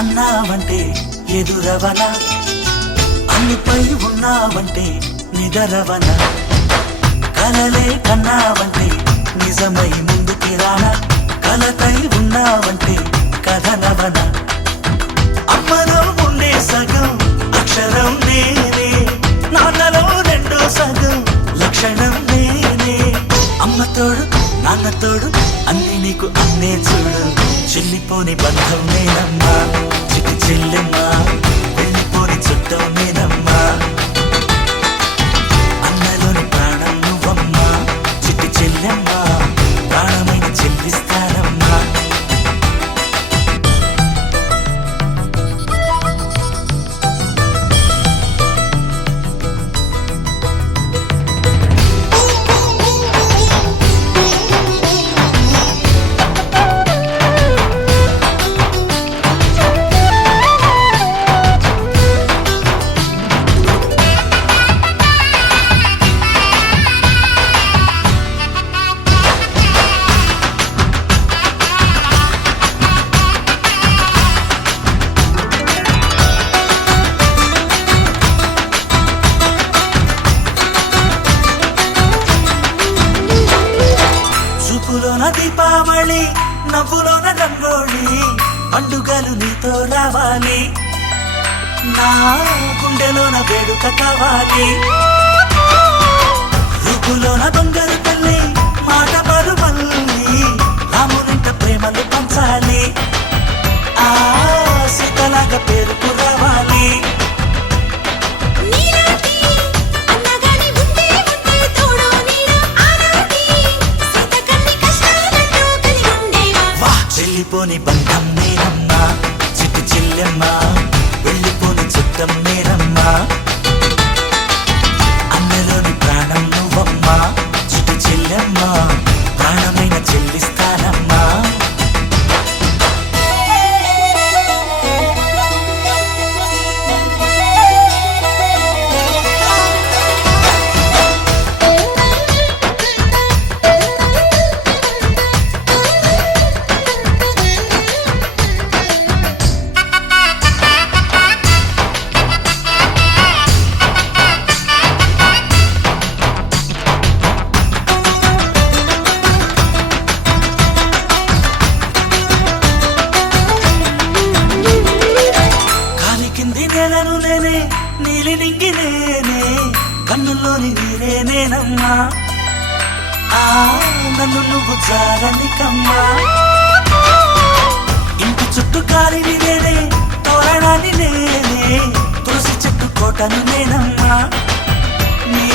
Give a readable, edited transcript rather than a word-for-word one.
అన్నావంటే ఎదురవన, అన్నిపై ఉన్నావంటే నిదరవన, కలలే కన్నావంటే నిజమై ముందుకి రానా, కలతై ఉన్నావంటే కథనవన. అమ్మలో ఉండే సగం అక్షరం నేనే, నాన్నలో రెండో సగం లక్షణం నేనే. అమ్మ తోడు నాన్న తోడు అన్ని నీకు అన్నే చూడు, చెల్లిపోని బంధం నేనమ్మా చిట్టి చెల్లెమ్మా, వెళ్ళిపోని చుట్టం నేనమ్మా. అన్నలోని ప్రాణం నువ్వమ్మా చిట్టి చెల్లెమ్మా, ప్రాణమైన చెల్లిస్తానమ్మా. చూపులోన దీపావళి, నవ్వులోన రంగోళి, పండుగలు నీతో రావాలి, నా గుండెలోన వేడుక కావాలి. రూపులోన దొంగలు తల్లి, మాట పరుమల్లి, రామునింట ప్రేమలు పంచాలి, ఆ సీతలాగా పేరుకు రావాలి. వెళ్ళిపోని బంధం నేనమ్మా చిట్టి చెల్లెమ్మా, వెళ్ళిపోని చుట్టం నేనమ్మా. అన్నలోని ప్రాణం నువ్వమ్మా చిట్టి చెల్లెమ్మా, ప్రాణమైన చెల్లిస్తానమ్మా. నేలను నేనే నీలి నింగి నేనే, కన్నుల్లోని నీరే నేనమ్మా, ఆ నన్ను నువ్వు జారనికమ్మా. ఇంటి చుట్టూ కాలిని నేనే, తోరణాన్ని నేనే, తులసి చెట్టు కోటను నేనమ్మా, నీ